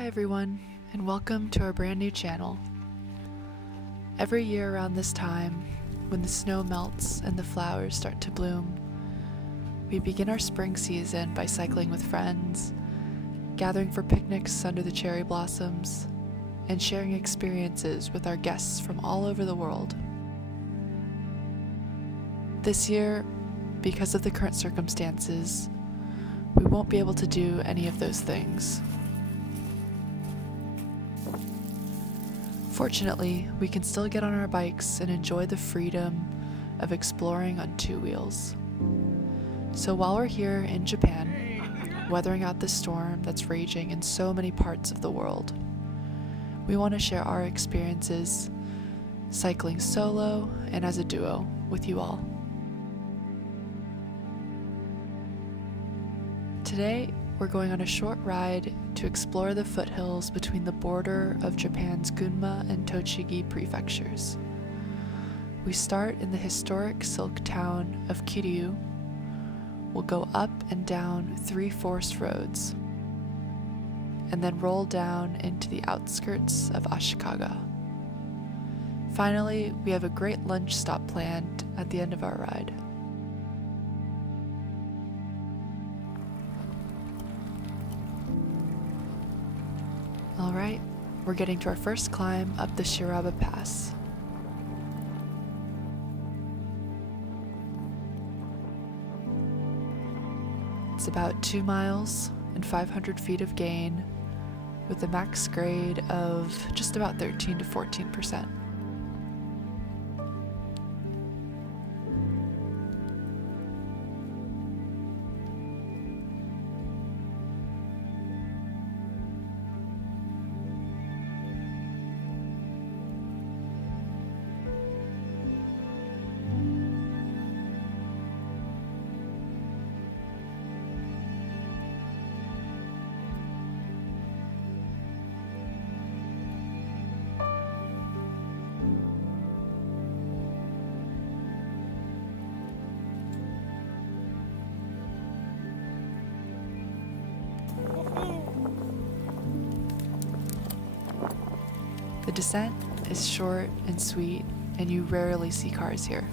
Hi everyone, and welcome to our brand new channel. Every year around this time, when the snow melts and the flowers start to bloom, we begin our spring season by cycling with friends, gathering for picnics under the cherry blossoms, and sharing experiences with our guests from all over the world. This year, because of the current circumstances, we won't be able to do any of those things. Fortunately, we can still get on our bikes and enjoy the freedom of exploring on two wheels. So while we're here in Japan, weathering out the storm that's raging in so many parts of the world, we want to share our experiences cycling solo and as a duo with you all. Today, we're going on a short ride to explore the foothills between the border of Japan's Gunma and Tochigi prefectures. We start in the historic silk town of Kiryu. We'll go up and down 3 forest roads, and then roll down into the outskirts of Ashikaga. Finally, we have a great lunch stop planned at the end of our ride. Alright, we're getting to our first climb up the Shiraba Pass. It's about 2 miles and 500 feet of gain, with a max grade of just about 13 to 14%. The descent is short and sweet, and you rarely see cars here.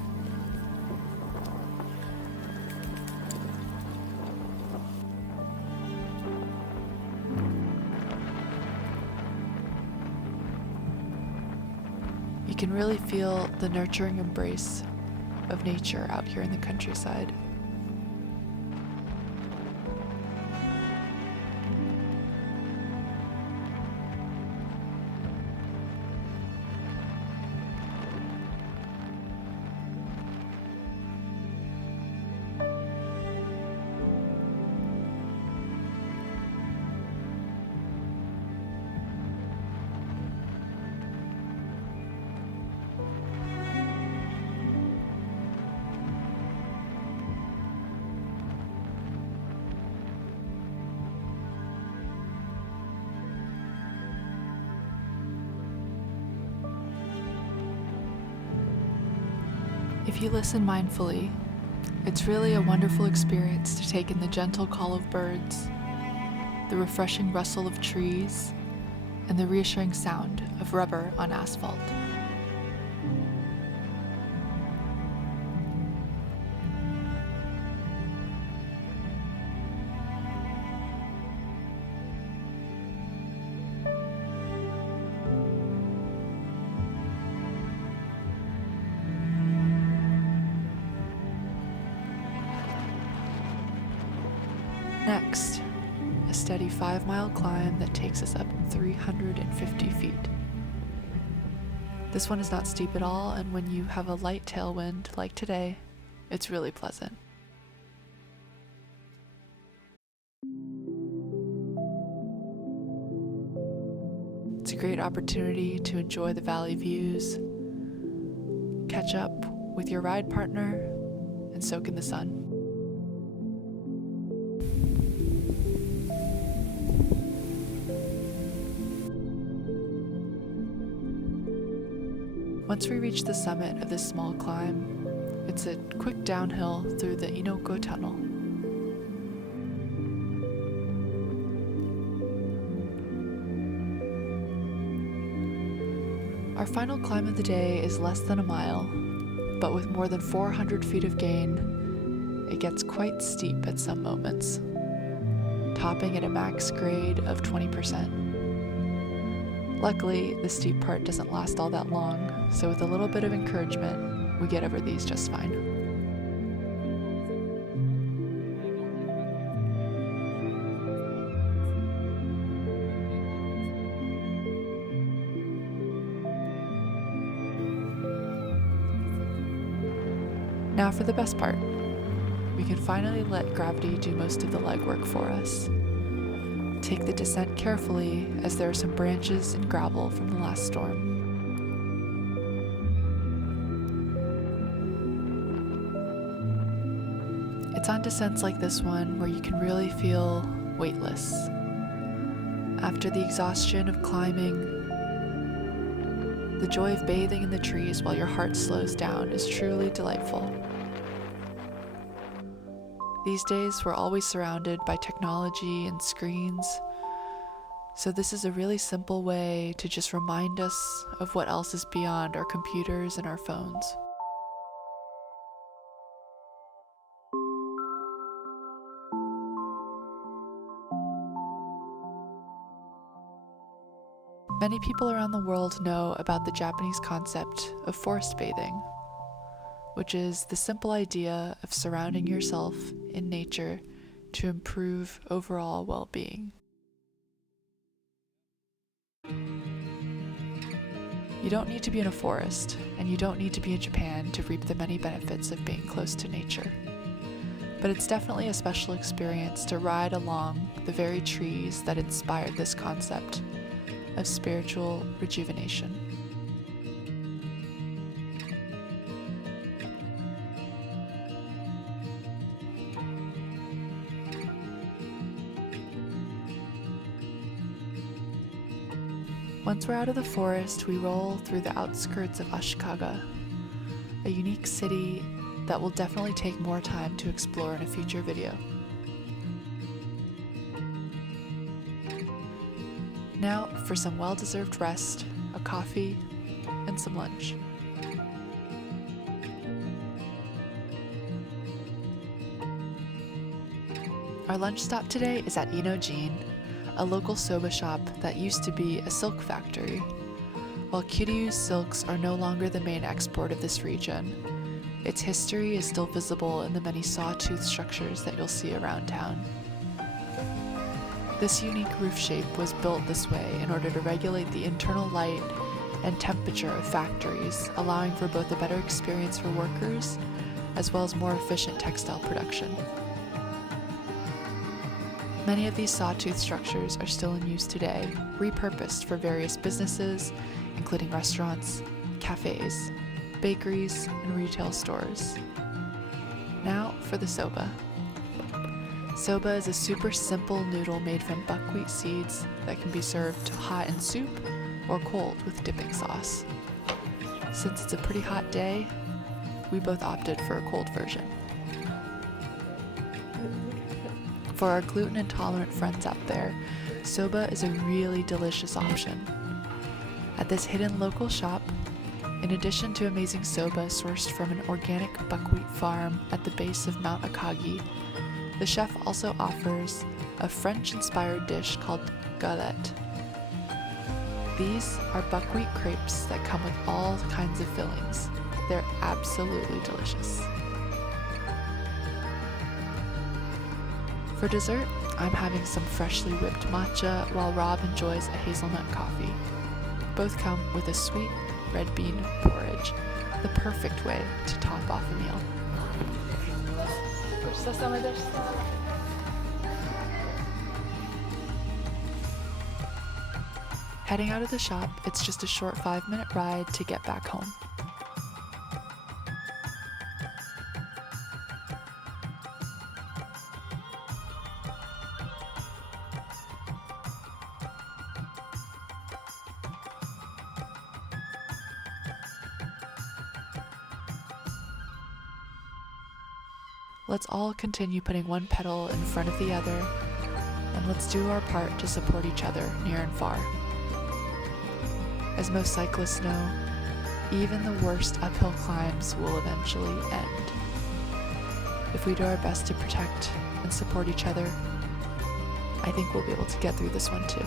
You can really feel the nurturing embrace of nature out here in the countryside. If you listen mindfully, it's really a wonderful experience to take in the gentle call of birds, the refreshing rustle of trees, and the reassuring sound of rubber on asphalt. Next, a steady 5-mile climb that takes us up 350 feet. This one is not steep at all, and when you have a light tailwind like today, it's really pleasant. It's a great opportunity to enjoy the valley views, catch up with your ride partner, and soak in the sun. Once we reach the summit of this small climb, it's a quick downhill through the Inoko Tunnel. Our final climb of the day is less than a mile, but with more than 400 feet of gain, it gets quite steep at some moments, topping at a max grade of 20%. Luckily, the steep part doesn't last all that long, so with a little bit of encouragement, we get over these just fine. Now for the best part. We can finally let gravity do most of the legwork for us. Take the descent carefully, as there are some branches and gravel from the last storm. It's on descents like this one where you can really feel weightless. After the exhaustion of climbing, the joy of bathing in the trees while your heart slows down is truly delightful. These days, we're always surrounded by technology and screens, so this is a really simple way to just remind us of what else is beyond our computers and our phones. Many people around the world know about the Japanese concept of forest bathing, which is the simple idea of surrounding yourself in nature to improve overall well-being. You don't need to be in a forest, and you don't need to be in Japan to reap the many benefits of being close to nature. But it's definitely a special experience to ride along the very trees that inspired this concept of spiritual rejuvenation. Once we're out of the forest, we roll through the outskirts of Ashikaga, a unique city that will definitely take more time to explore in a future video. Now for some well-deserved rest, a coffee, and some lunch. Our lunch stop today is at Inojin, a local soba shop that used to be a silk factory. While Kiryu's silks are no longer the main export of this region, its history is still visible in the many sawtooth structures that you'll see around town. This unique roof shape was built this way in order to regulate the internal light and temperature of factories, allowing for both a better experience for workers as well as more efficient textile production. Many of these sawtooth structures are still in use today, repurposed for various businesses, including restaurants, cafes, bakeries, and retail stores. Now for the soba. Soba is a super simple noodle made from buckwheat seeds that can be served hot in soup or cold with dipping sauce. Since it's a pretty hot day, we both opted for a cold version. For our gluten intolerant friends out there, soba is a really delicious option. At this hidden local shop, in addition to amazing soba sourced from an organic buckwheat farm at the base of Mount Akagi, the chef also offers a French-inspired dish called galette. These are buckwheat crepes that come with all kinds of fillings. They're absolutely delicious. For dessert, I'm having some freshly whipped matcha while Rob enjoys a hazelnut coffee. Both come with a sweet red bean porridge, the perfect way to top off a meal. Heading out of the shop, it's just a short 5-minute ride to get back home. Let's all continue putting one pedal in front of the other, and let's do our part to support each other near and far. As most cyclists know, even the worst uphill climbs will eventually end. If we do our best to protect and support each other, I think we'll be able to get through this one too.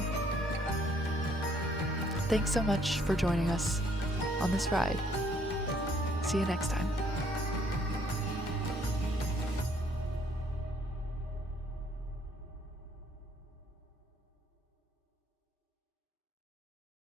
Thanks so much for joining us on this ride. See you next time.